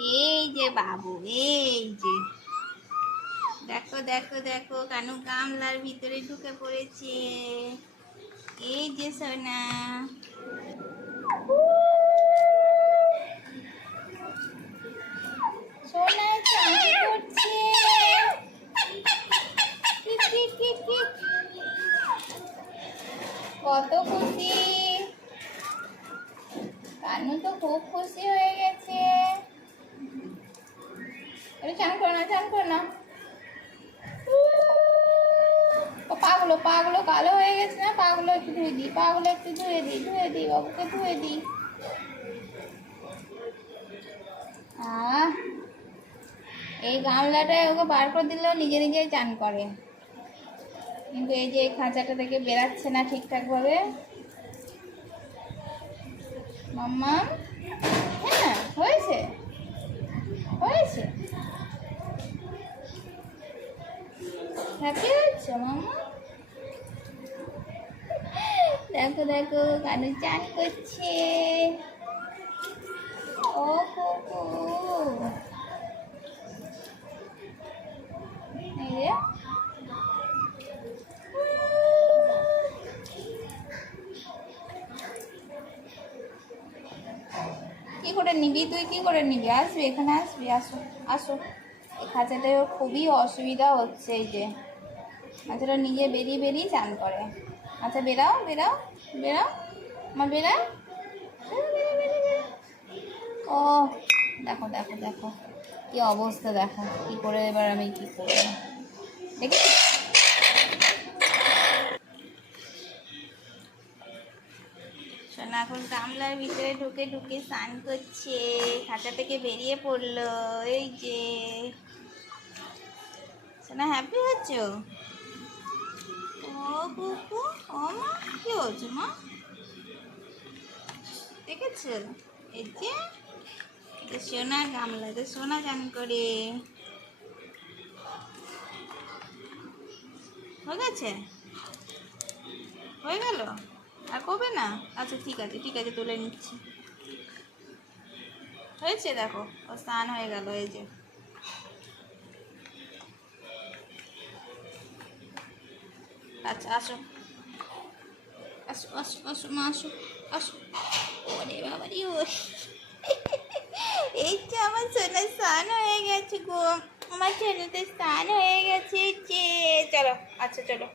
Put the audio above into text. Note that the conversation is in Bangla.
এই যে বাবু, এই যে। দেখো দেখো দেখো, কানু গামলার ভিতরে ঢুকে পড়েছে। এই যে সোনা। করছে। কত খুশি। কানু তো খুব খুশি হয়ে গেছে। চান করো না, চান করো না। ও পাগুলো পাগুলো, কালো হয়ে গেছে না? পাগুলো, একটু ধুয়ে দিই, পাগুলো, একটু ধুয়ে দিই ধুয়ে দিই, বাবুকে ধুয়ে দিই। এই গামলাটায় ওকে বার করে দিলেও নিজে নিজেই চান করে। কিন্তু এই যে এই খাঁচাটা থেকে বেরাচ্ছে না ঠিকঠাকভাবে। মাম্মা হ্যাঁ হয়েছে হয়েছে হয়েছে মাম্মা দেখো দেখো, কানু চান করছে। ও কুকু কি করে নিবি তুই? কি করে নিবি? আসবি, এখানে আসবি? আসো আসো। এই খাঁচাটায় খুবই অসুবিধা হচ্ছে, এই যে। মাছটা নিজে বেরিয়ে বেরিয়ে চান করে। আচ্ছা বেরাও বেরাও বেরাও। মা বেরাও, বেরাও। ও দেখো দেখো দেখো। কি অবস্থা দেখো। কি করে এবার আমি কি করব? দেখি এখন গামলার ভিতরে ঢুকে ঢুকে স্নান করছে। খাঁচা থেকে বেরিয়ে পড়ল এই যে। সোনা হ্যাপি হচ্ছ ও কুকু ও মা? কি হচ্ছে মা দেখেছ? এই যে সোনার গামলা তো সোনা চান করে। হয়ে গেছে? হয়ে গেল? আর কবে না? আচ্ছা ঠিক আছে ঠিক আছে, তুলে নিচ্ছি। হয়েছে, দেখো, ও স্নান হয়ে গেল, এই যে। আচ্ছা আসো। আসো আসো আসো, মা, আসো আসো। ওরে বাবা রে এই যে আমার সোনার স্নান হয়ে গেছে গো। আমার ছেলেতে স্নান হয়ে গেছে যে। চলো আচ্ছা চলো।